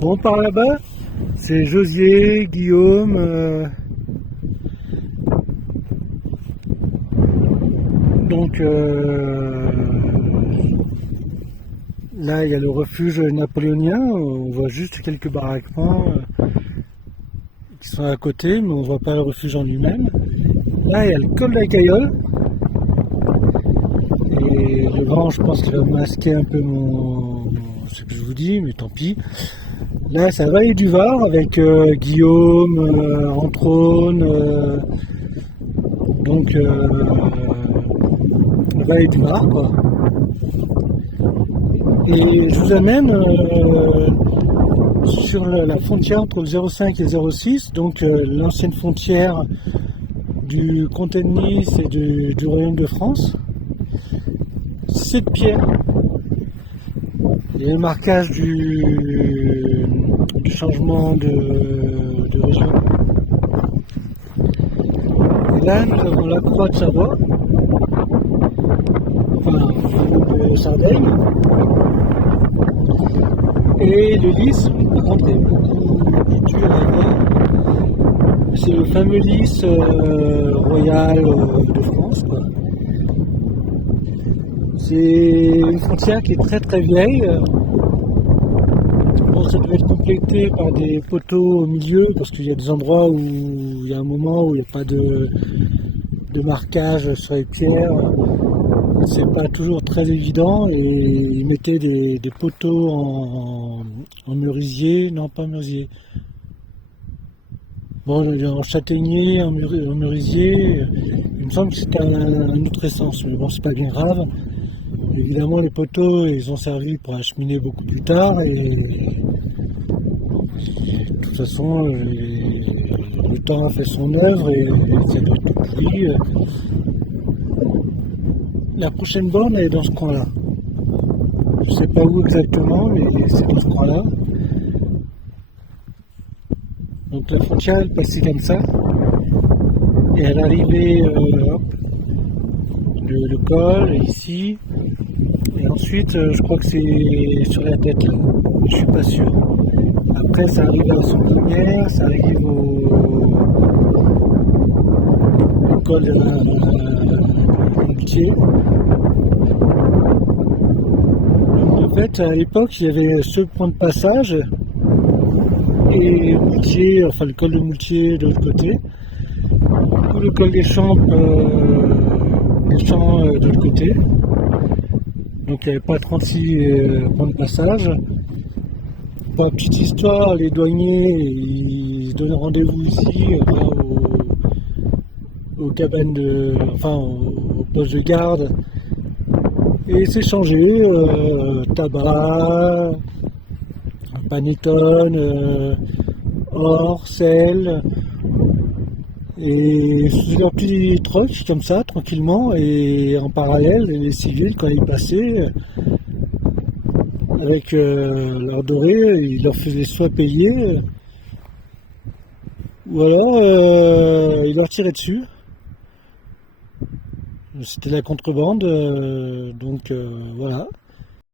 Bon, par là-bas, c'est Josier, Guillaume. Donc là, il y a le refuge napoléonien. On voit juste quelques baraquements qui sont à côté, mais on voit pas le refuge en lui-même. Là, il y a le col de la Cayolle. Et le vent, je pense qu'il va masquer un peu ce que je vous dis, mais tant pis. Là, c'est la vallée du Var avec Guillaume, Antrone, donc la vallée du Var, quoi. Et je vous amène sur la frontière entre le 05 et le 06, donc l'ancienne frontière du comté de Nice et du Royaume de France. C'est de pierre. Il y a le marquage du changement de région. Et là, nous avons la croix de Savoie, enfin, de Sardaigne, et le lys, par contre, est beaucoup plus dur à voir. C'est le fameux lys royal de France, quoi. C'est une frontière qui est très très vieille. Bon, ça devait être complété par des poteaux au milieu, parce qu'il y a des endroits où il y a un moment où il n'y a pas de marquage sur les pierres. C'est pas toujours très évident, et ils mettaient des poteaux en merisier, non pas merisier. Bon, en châtaignier, en merisier, il me semble que c'était un autre essence, mais bon, c'est pas bien grave. Évidemment, les poteaux, ils ont servi pour acheminer beaucoup plus tard, et de toute façon, le temps a fait son œuvre, et ça doit être pourri. La prochaine borne, elle est dans ce coin-là. Je sais pas où exactement, mais c'est dans ce coin-là. Donc la frontière, elle passait comme ça, et à l'arrivée, hop, le col, ici. Et ensuite, je crois que c'est sur la tête là, je suis pas sûr. Après, ça arrive à son première, ça arrive au col de la Moultier. En fait, à l'époque, il y avait ce point de passage et Moultier, enfin le col de Moultier de l'autre côté, ou le col des Champs de l'autre côté. Donc il n'y avait pas 36 points de passage. Pour la petite histoire, les douaniers ils donnent rendez-vous ici aux cabanes au poste de garde, et s'échanger tabac, panettone, or, sel, et faisaient leur petit truc comme ça, tranquillement, et en parallèle, les civils, quand ils passaient, avec leur doré, ils leur faisaient soit payer, ou alors ils leur tiraient dessus. C'était la contrebande, donc voilà.